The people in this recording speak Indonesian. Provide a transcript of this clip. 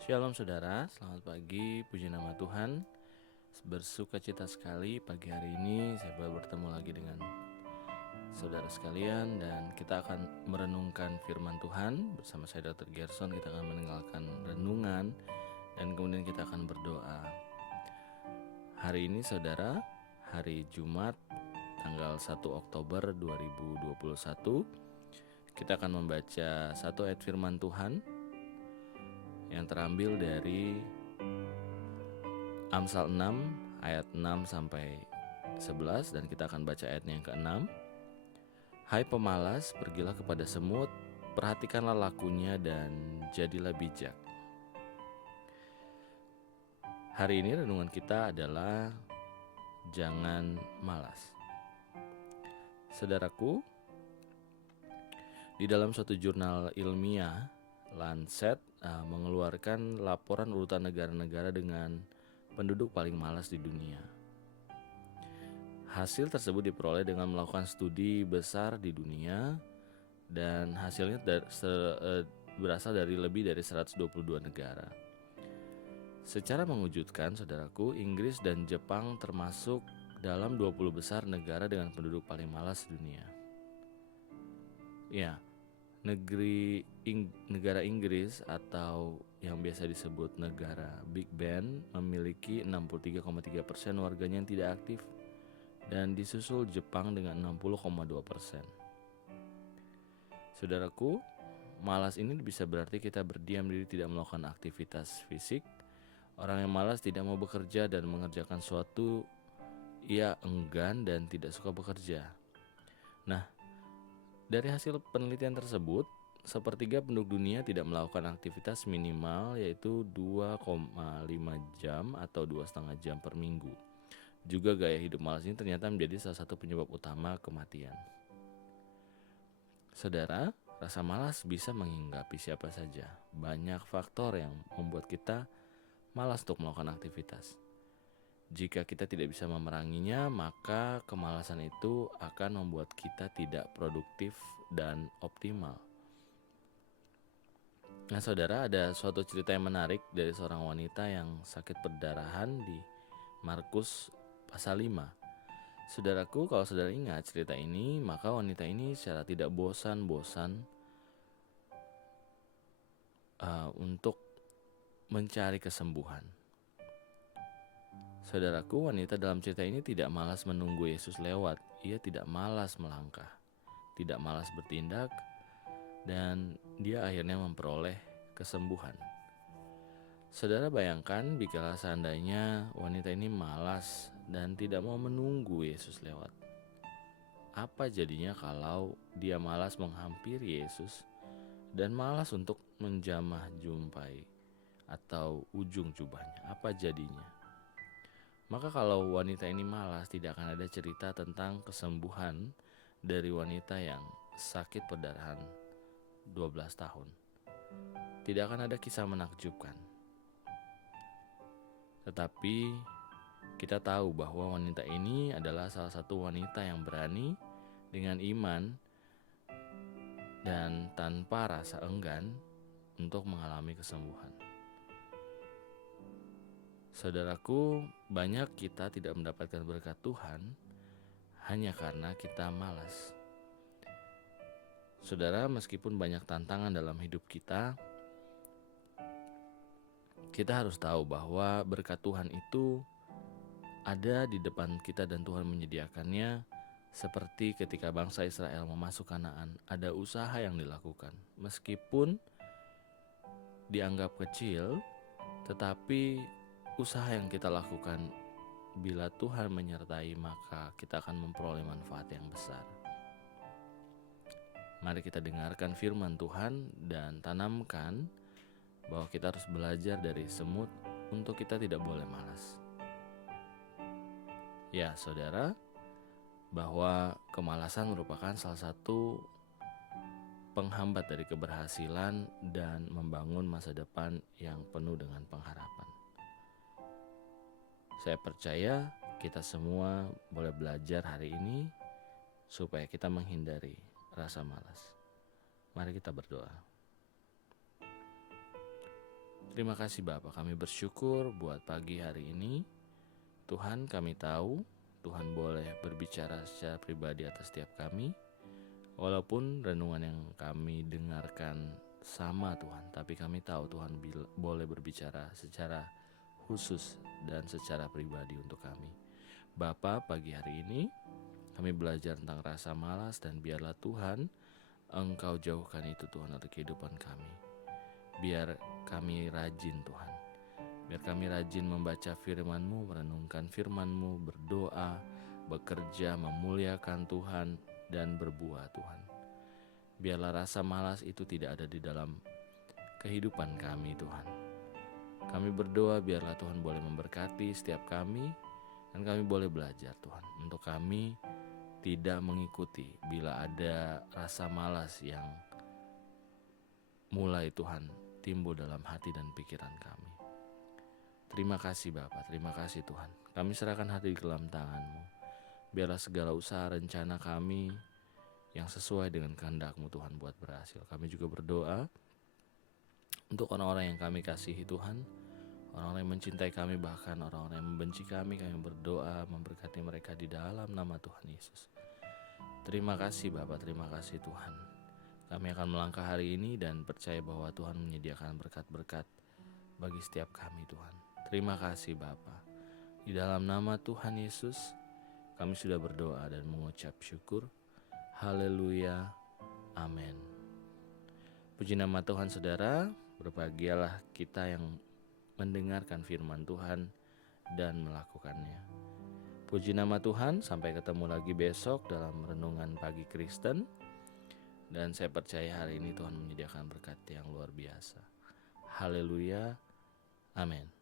Shalom saudara, selamat pagi, puji nama Tuhan. Bersuka cita sekali pagi hari ini saya boleh bertemu lagi dengan saudara sekalian. Dan kita akan merenungkan firman Tuhan. Bersama saya Dr. Gerson, kita akan meninggalkan renungan dan kemudian kita akan berdoa. Hari ini saudara, hari Jumat tanggal 1 Oktober 2021. Kita akan membaca satu ayat firman Tuhan yang terambil dari Amsal 6 ayat 6 sampai 11, dan kita akan baca ayatnya yang ke-6. Hai pemalas, pergilah kepada semut, perhatikanlah lakunya dan jadilah bijak. Hari ini renungan kita adalah jangan malas. Saudaraku, di dalam suatu jurnal ilmiah, Lancet mengeluarkan laporan urutan negara-negara dengan penduduk paling malas di dunia. Hasil tersebut diperoleh dengan melakukan studi besar di dunia, dan hasilnya berasal dari lebih dari 122 negara. Secara mengejutkan, saudaraku, Inggris dan Jepang termasuk dalam 20 besar negara dengan penduduk paling malas di dunia. Ya, negara Inggris atau yang biasa disebut negara Big Ben memiliki 63,3% warganya yang tidak aktif, dan disusul Jepang dengan 60,2%. Saudaraku, malas ini bisa berarti kita berdiam diri, tidak melakukan aktivitas fisik. Orang yang malas tidak mau bekerja dan mengerjakan suatu, ia enggan dan tidak suka bekerja. Nah, dari hasil penelitian tersebut, sepertiga penduduk dunia tidak melakukan aktivitas minimal, yaitu 2,5 jam atau 2,5 jam per minggu. Juga gaya hidup malas ini ternyata menjadi salah satu penyebab utama kematian. Saudara, rasa malas bisa menghinggapi siapa saja. Banyak faktor yang membuat kita malas untuk melakukan aktivitas. Jika kita tidak bisa memeranginya, maka kemalasan itu akan membuat kita tidak produktif dan optimal. Nah saudara, ada suatu cerita yang menarik dari seorang wanita yang sakit perdarahan di Markus pasal 5. Saudaraku, kalau saudara ingat cerita ini, maka wanita ini secara tidak bosan-bosan untuk mencari kesembuhan. Saudaraku, wanita dalam cerita ini tidak malas menunggu Yesus lewat. Ia tidak malas melangkah, tidak malas bertindak, dan dia akhirnya memperoleh kesembuhan. Saudara bayangkan bila seandainya wanita ini malas dan tidak mau menunggu Yesus lewat. Apa jadinya kalau dia malas menghampiri Yesus dan malas untuk menjamah jumpai atau ujung jubahnya? Apa jadinya? Maka kalau wanita ini malas, tidak akan ada cerita tentang kesembuhan dari wanita yang sakit perdarahan 12 tahun. Tidak akan ada kisah menakjubkan. Tetapi kita tahu bahwa wanita ini adalah salah satu wanita yang berani dengan iman dan tanpa rasa enggan untuk mengalami kesembuhan. Saudaraku, banyak kita tidak mendapatkan berkat Tuhan hanya karena kita malas. Saudara, meskipun banyak tantangan dalam hidup kita harus tahu bahwa berkat Tuhan itu ada di depan kita dan Tuhan menyediakannya. Seperti ketika bangsa Israel memasuk Kanaan, ada usaha yang dilakukan. Meskipun dianggap kecil, tetapi usaha yang kita lakukan, bila Tuhan menyertai, maka kita akan memperoleh manfaat yang besar. Mari kita dengarkan firman Tuhan dan tanamkan bahwa kita harus belajar dari semut untuk kita tidak boleh malas. Ya saudara, bahwa kemalasan merupakan salah satu penghambat dari keberhasilan dan membangun masa depan yang penuh dengan pengharapan. Saya percaya kita semua boleh belajar hari ini supaya kita menghindari rasa malas. Mari kita berdoa. Terima kasih Bapa, kami bersyukur buat pagi hari ini. Tuhan, kami tahu Tuhan boleh berbicara secara pribadi atas setiap kami. Walaupun renungan yang kami dengarkan sama Tuhan, tapi kami tahu Tuhan boleh berbicara secara khusus dan secara pribadi untuk kami. Bapa, pagi hari ini kami belajar tentang rasa malas, dan biarlah Tuhan Engkau jauhkan itu Tuhan dari kehidupan kami. Biar kami rajin Tuhan, biar kami rajin membaca firman-Mu, merenungkan firman-Mu, berdoa, bekerja, memuliakan Tuhan, dan berbuah Tuhan. Biarlah rasa malas itu tidak ada di dalam kehidupan kami Tuhan. Kami berdoa biarlah Tuhan boleh memberkati setiap kami, dan kami boleh belajar Tuhan untuk kami tidak mengikuti bila ada rasa malas yang mulai Tuhan timbul dalam hati dan pikiran kami. Terima kasih Bapa, terima kasih Tuhan. Kami serahkan hati di dalam tangan-Mu. Biarlah segala usaha rencana kami yang sesuai dengan kehendak-Mu Tuhan buat berhasil. Kami juga berdoa untuk orang-orang yang kami kasihi Tuhan, orang-orang yang mencintai kami, bahkan orang-orang yang membenci kami berdoa memberkati mereka di dalam nama Tuhan Yesus. Terima kasih Bapa, terima kasih Tuhan. Kami akan melangkah hari ini dan percaya bahwa Tuhan menyediakan berkat-berkat bagi setiap kami Tuhan. Terima kasih Bapa. Di dalam nama Tuhan Yesus kami sudah berdoa dan mengucap syukur. Haleluya. Amin. Puji nama Tuhan saudara. Berbahagialah kita yang mendengarkan firman Tuhan dan melakukannya. Puji nama Tuhan. Sampai ketemu lagi besok dalam renungan pagi Kristen. Dan saya percaya hari ini Tuhan menyediakan berkat yang luar biasa. Haleluya. Amin.